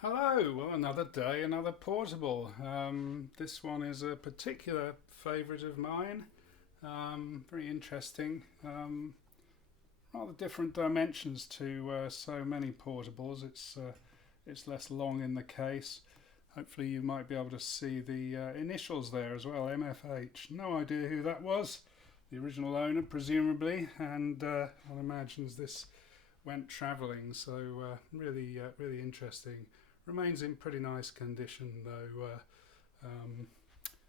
Hello, well, another day, another portable. This one is a particular favourite of mine. Very interesting. Rather different dimensions to so many portables. It's less long in the case. Hopefully, you might be able to see the initials there as well. MFH. No idea who that was. The original owner, presumably, and one imagines this went travelling. So really interesting. Remains in pretty nice condition though,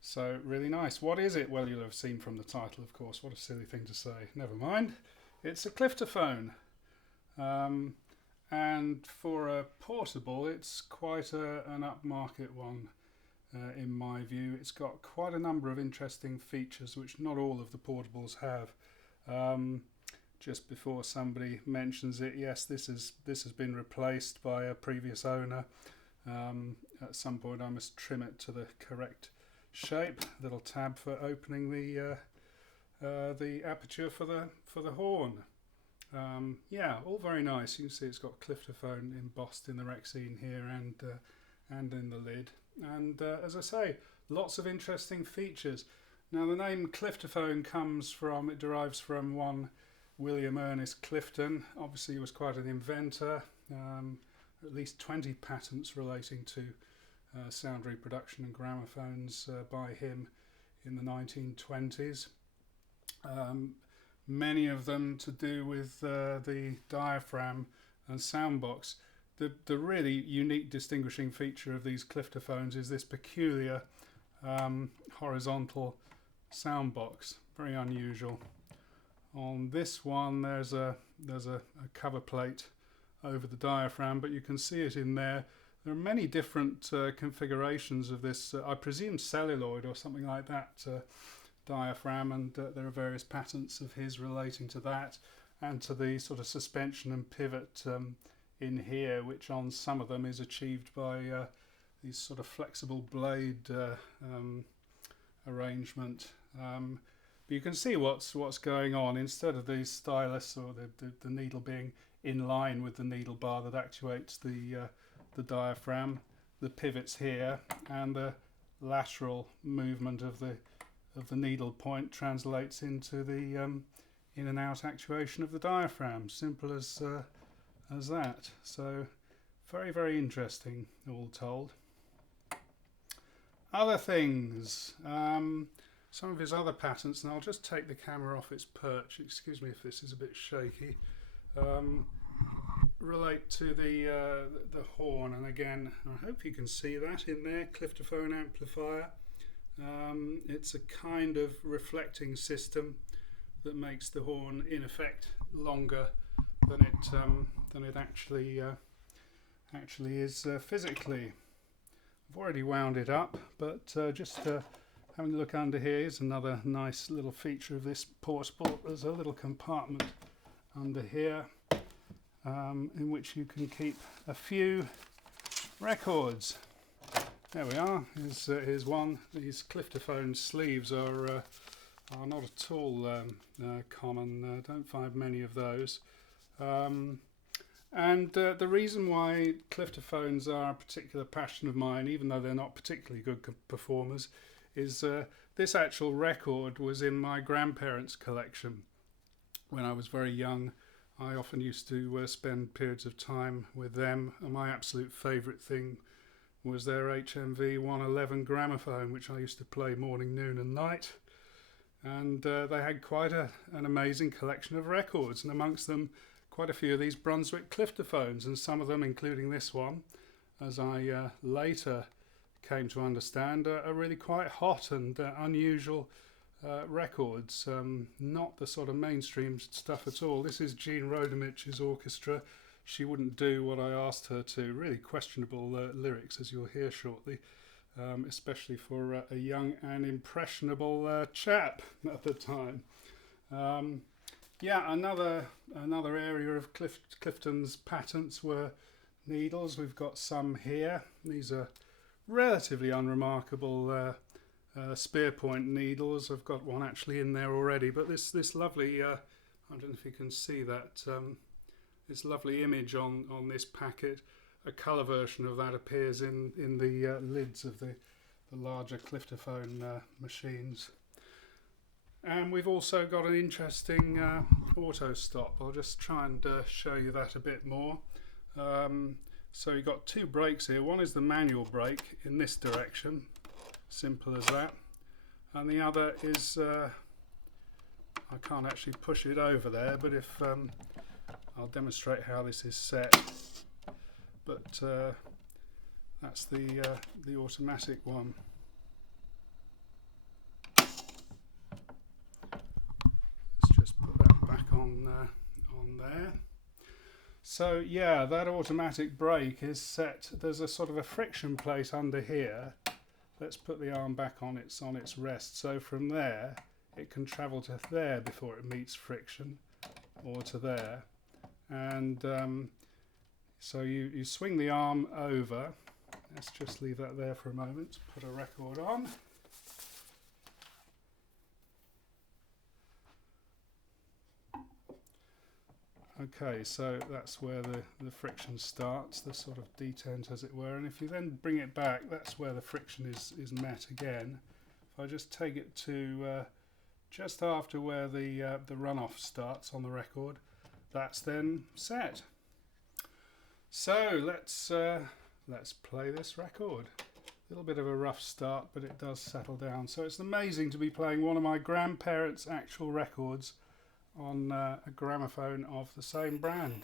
so really nice. What is it? Well, you'll have seen from the title, of course. What a silly thing to say. Never mind. It's a Cliftophone, and for a portable, it's quite an upmarket one. In my view, it's got quite a number of interesting features which not all of the portables have. Just before somebody mentions it, yes, this has been replaced by a previous owner. At some point, I must trim it to the correct shape. Little tab for opening the aperture for the horn. Yeah, all very nice. You can see it's got Cliftophone embossed in the Rexine here and in the lid. And as I say, lots of interesting features. Now, the name Cliftophone derives from one William Ernest Clifton. Obviously, he was quite an inventor. At least 20 patents relating to sound reproduction and gramophones by him in the 1920s. Many of them to do with the diaphragm and soundbox. The really unique distinguishing feature of these Cliftophones is this peculiar horizontal soundbox. Very unusual. On this one, there's a cover plate over the diaphragm, but you can see it in there. There are many different configurations of this. I presume celluloid or something like that diaphragm, and there are various patents of his relating to that and to the sort of suspension and pivot in here, which on some of them is achieved by these sort of flexible blade arrangement. But you can see what's going on. Instead of the stylus or the needle being in line with the needle bar that actuates the diaphragm, the pivots here, and the lateral movement of the needle point translates into the in and out actuation of the diaphragm. Simple as that. So very interesting, all told. Other things. Some of his other patents, and I'll just take the camera off its perch, excuse me if this is a bit shaky, relate to the horn. And again, I hope you can see that in there, Cliftophone amplifier. It's a kind of reflecting system that makes the horn in effect longer than it actually is physically. I've already wound it up, but just having a look under here is another nice little feature of this portable. There's a little compartment under here in which you can keep a few records. There we are. Here's one. These Cliftophone sleeves are not at all common. Don't find many of those. And the reason why Cliftophones are a particular passion of mine, even though they're not particularly good performers, is this actual record was in my grandparents' collection. When I was very young, I often used to spend periods of time with them, and my absolute favourite thing was their HMV 111 gramophone, which I used to play morning, noon and night. And they had quite an amazing collection of records, and amongst them quite a few of these Brunswick Cliftophones, and some of them, including this one, as I later came to understand, are really quite hot and unusual records. Not the sort of mainstream stuff at all. This is Jean Rodemich's Orchestra. She wouldn't do what I asked her to. Really questionable lyrics, as you'll hear shortly, especially for a young and impressionable chap at the time. Yeah, another area of Clifton's patents were needles. We've got some here. These are relatively unremarkable spearpoint needles. I've got one actually in there already, but this lovely, I don't know if you can see that, this lovely image on this packet a colour version of that appears in the lids of the larger Cliftophone machines. And we've also got an interesting auto stop. I'll just try and show you that a bit more. So you've got two brakes here. One is the manual brake in this direction, simple as that, and the other is I can't actually push it over there, but if I'll demonstrate how this is set. But that's the automatic one. Let's just put that back on there. So yeah, that automatic brake is set. There's a sort of a friction plate under here. Let's put the arm back on its rest. So from there, it can travel to there before it meets friction, or to there. And so you swing the arm over. Let's just leave that there for a moment. Put a record on. Okay, so that's where the friction starts, the sort of detent as it were, and if you then bring it back, that's where the friction is met again. If I just take it to just after where the runoff starts on the record, that's then set. So let's play this record. A little bit of a rough start, but it does settle down. So it's amazing to be playing one of my grandparents' actual records on a gramophone of the same brand.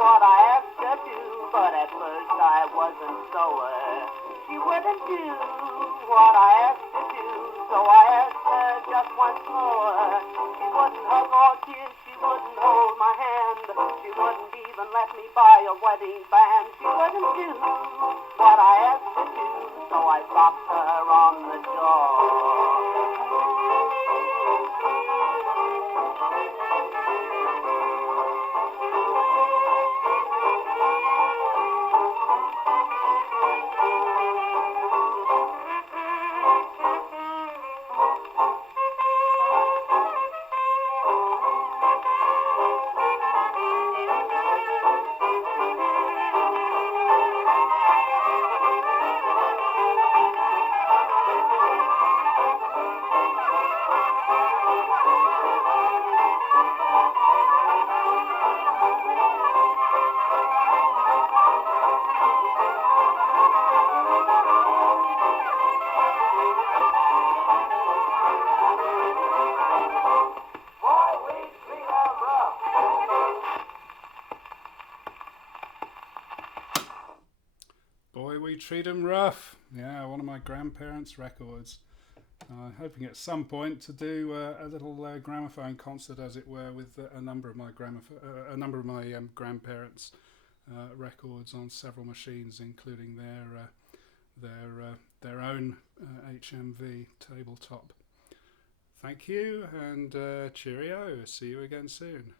What I asked her to, but at first I wasn't sure. She wouldn't do what I asked her to, so I asked her just once more. She wouldn't hug or kiss, she wouldn't hold my hand, she wouldn't even let me buy a wedding band. She wouldn't do what I asked her to, so I boxed her on the door. Boy, we treat 'em rough. Yeah, one of my grandparents' records. Hoping at some point to do a little gramophone concert, as it were, with a number of my grandparents. records on several machines, including their own HMV tabletop. Thank you, and cheerio. See you again soon.